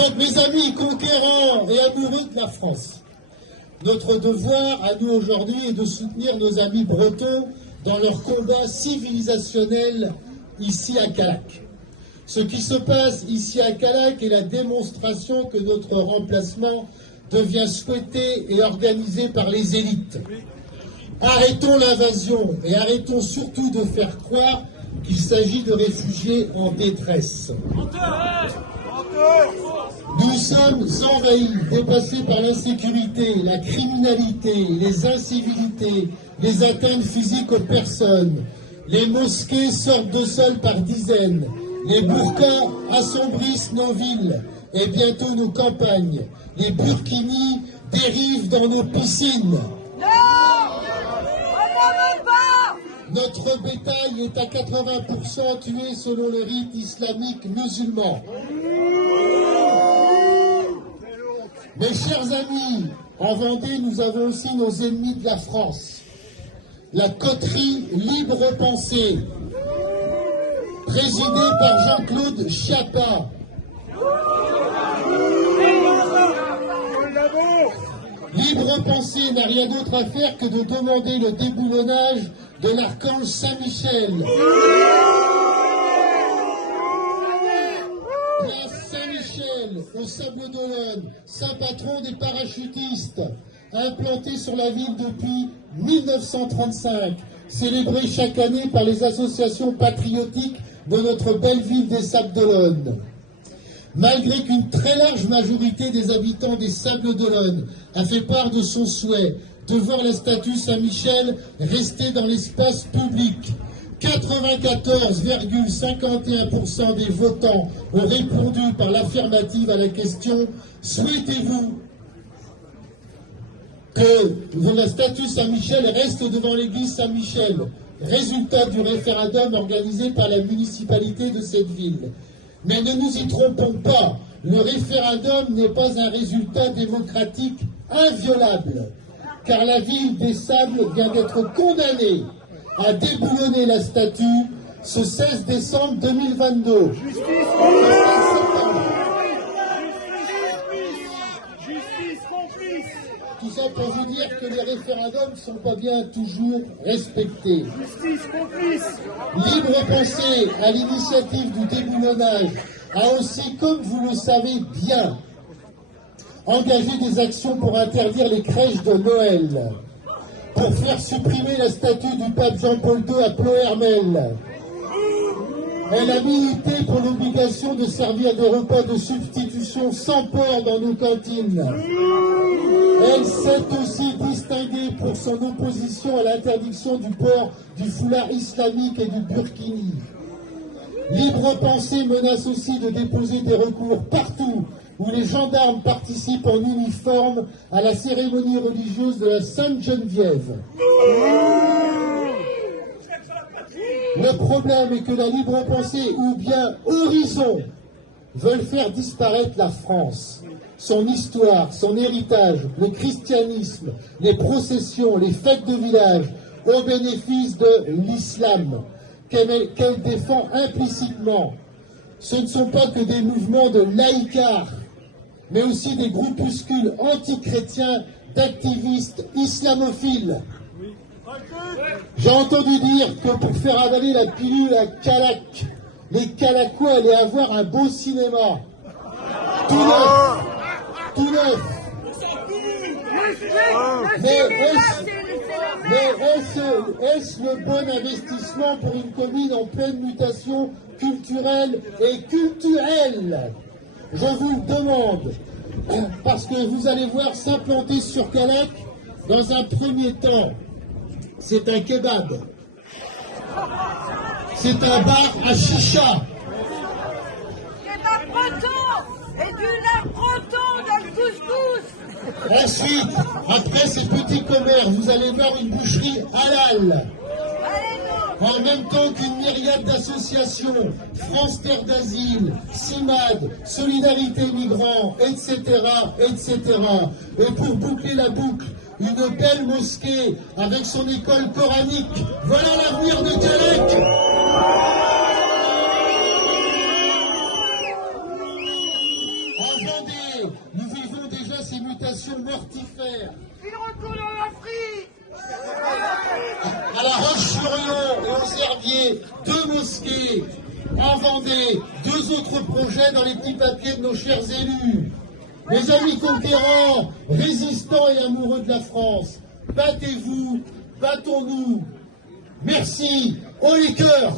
Donc, mes amis conquérants et amoureux de la France, notre devoir à nous aujourd'hui est de soutenir nos amis bretons dans leur combat civilisationnel ici à Callac. Ce qui se passe ici à Callac est la démonstration que notre remplacement devient souhaité et organisé par les élites. Arrêtons l'invasion et arrêtons surtout de faire croire qu'il s'agit de réfugiés en détresse. Nous sommes envahis, dépassés par l'insécurité, la criminalité, les incivilités, les atteintes physiques aux personnes. Les mosquées sortent de sol par dizaines. Les burkas assombrissent nos villes et bientôt nos campagnes. Les burkinis dérivent dans nos piscines. Notre bétail est à 80% tué selon le rite islamique musulman. Mes chers amis, en Vendée, nous avons aussi nos ennemis de la France. La coterie Libre Pensée, présidée par Jean-Claude Chiappa. Libre Pensée n'a rien d'autre à faire que de demander le déboulonnage de l'archange Saint-Michel. Place Saint-Michel, au Sables d'Olonne, saint patron des parachutistes, implanté sur la ville depuis 1935, célébré chaque année par les associations patriotiques de notre belle ville des Sables d'Olonne. Malgré qu'une très large majorité des habitants des Sables d'Olonne a fait part de son souhait de voir la statue Saint-Michel rester dans l'espace public, 94,51% des votants ont répondu par l'affirmative à la question « Souhaitez-vous que la statue Saint-Michel reste devant l'église Saint-Michel ?» Résultat du référendum organisé par la municipalité de cette ville. Mais ne nous y trompons pas, le référendum n'est pas un résultat démocratique inviolable, car la ville des Sables vient d'être condamnée à déboulonner la statue ce 16 décembre 2022. Tout ça pour vous dire que les référendums ne sont pas bien toujours respectés. Libre Pensée, à l'initiative du déboulonnage, a aussi, comme vous le savez bien, engagé des actions pour interdire les crèches de Noël, pour faire supprimer la statue du pape Jean-Paul II à Ploërmel. Elle a milité pour l'obligation de servir des repas de substitution sans porc dans nos cantines. Elle s'est aussi distinguée pour son opposition à l'interdiction du port du foulard islamique et du burkini. Libre Pensée menace aussi de déposer des recours partout où les gendarmes participent en uniforme à la cérémonie religieuse de la Sainte-Geneviève. Le problème est que la Libre Pensée ou bien Horizon veulent faire disparaître la France, son histoire, son héritage, le christianisme, les processions, les fêtes de village, au bénéfice de l'islam qu'elle défend implicitement. Ce ne sont pas que des mouvements de laïcards, mais aussi des groupuscules antichrétiens d'activistes islamophiles. J'ai entendu dire que pour faire avaler la pilule à Callac, les Calacois allaient avoir un beau cinéma. Tout neuf. Mais est-ce le bon investissement pour une commune en pleine mutation culturelle et culturelle? Je vous le demande, parce que vous allez voir s'implanter sur Callac, dans un premier temps, c'est un kebab. C'est un bar à chicha. C'est un breton et du lait breton dans le couscous. Ensuite, après ces petits commerces, vous allez voir une boucherie halal. En même temps qu'une myriade d'associations, France Terre d'Asile, CIMAD, Solidarité Migrants, etc., etc. Et pour boucler la boucle, une belle mosquée avec son école coranique. Voilà l'avenir de Callac. En Vendée, nous vivons déjà ces mutations mortifères. Il retourne en Afrique. À La Roche-sur-Yon et aux Herbiers, 2 mosquées. En Vendée, 2 autres projets dans les petits papiers de nos chers élus. Mes amis conquérants, résistants et amoureux de la France, battez-vous, battons-nous. Merci, haut les cœurs.